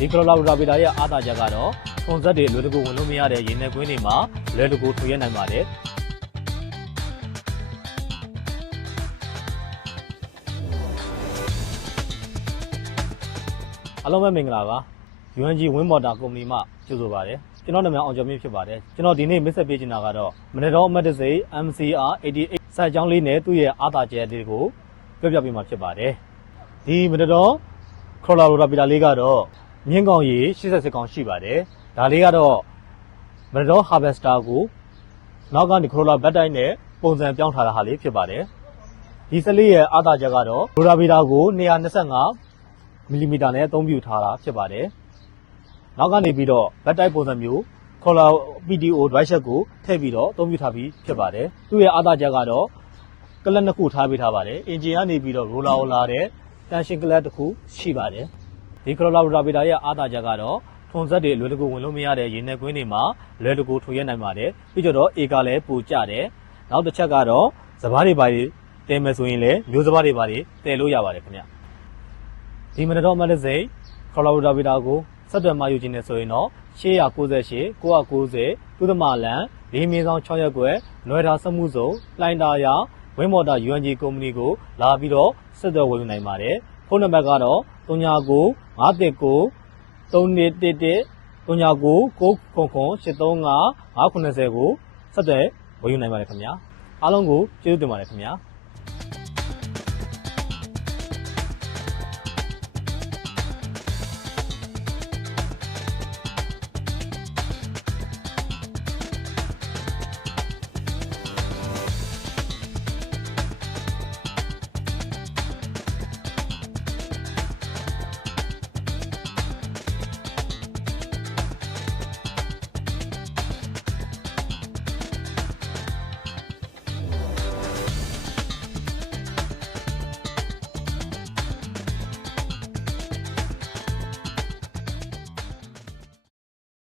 ဒီကလိုလာရာဗီတာရဲ့အားသာချက်ကတော့ကွန်ဆက်တွေလွယ်တကူဝင်လို့မရတဲ့ရင်းနှက်ကွင်းတွေမှာလွယ်တကူထွေရနိုင်ပါတယ်အားလုံးပဲမင်္ဂလာပါ UNG Wind Motor Company မှကြိုဆိုပါရစေကျွန်တော်နာမည်အောင်ကျော်မြင့်ဖြစ်ပါတယ်ကျွန်တော်ဒီနေ့မစ်ဆက်ပေးချင်တာကတော့မနေ့တော့အမတ်တစိ MCR 88စိုက်ကြောင်းလေးနဲ့သူ့ရဲ့အားသာချက်တွေကိုပြောပြပေးမှာဖြစ်ပါတယ်ဒီမနေ့တော့ခေါ်လာရိုတာပီတာလေးကတော့ မြင်းကောင်ရေ88ကောင်ရှိပါတယ်ဒါလေးကတော့မရတော့ harvester ကိုနောက်ကနေခေါ်လာဘက်တိုင်းနဲ့ပုံစံပြောင်းထားတာဟာလေးဖြစ်ပါတယ်ဒီစလေးရဲ့အားသာချက်ကတော့ရိုတာပီတာကို225မီလီမီတာနဲ့အသုံးပြုထားတာဖြစ်ပါတယ်နောက်ကနေပြီးတော့ဘက်တိုင်းပုံစံမျိုးခေါ်လာ PTO drive shot ကိုထည့်ပြီးတော့အသုံးပြုထားပြီးဖြစ်ပါတယ်သူ့ရဲ့အားသာချက်ကတော့ကလပ်နှစ်ခုထားပေးထားပါတယ်အင်ဂျင်ကနေပြီးတော့ရိုလာကိုလာတဲ့တန်ရှင်ကလပ်တစ်ခုရှိပါတယ် ဒီကလိုလာရာဗီတာရဲ့အားသာချက်ကတော့ထွန်ဆက်တွေလွယ်တကူဝင်လို့မရတဲ့ရင်းနှက်ကွင်းတွေမှာလွယ်တကူထွေရနိုင်ပါတယ်ပြီးကြတော့အေကလည်းပူကျတယ်နောက်တစ်ချက်ကတော့စပားတွေပါတွေတဲမယ်ဆိုရင်လည်းမျိုးစပားတွေပါတွေတဲလို့ရပါတယ်ခင်ဗျဒီမနတော့မတ်စိတ်ကလိုလာရာဗီတာကိုဆက်သွယ်မှယူခြင်းနဲ့ဆိုရင်တော့898 990သုသမလန်လေးမင်းဆောင်6ရက်ွယ်နွယ်တာစမှုစုံလှိုင်းတာယာဝင်းမော်တာ UNG ကုမ္ပဏီကိုလာပြီးတော့ဆက်သွယ်ဝယ်ယူနိုင်ပါတယ် ဖုန်းနံပါတ်ကတော့39 519 3211 39 999 835 590ကိုဆက်သွယ်ဝယ်ယူနိုင်ပါတယ်ခင်ဗျာအားလုံးကိုကျေးဇူးတင်ပါတယ်ခင်ဗျာ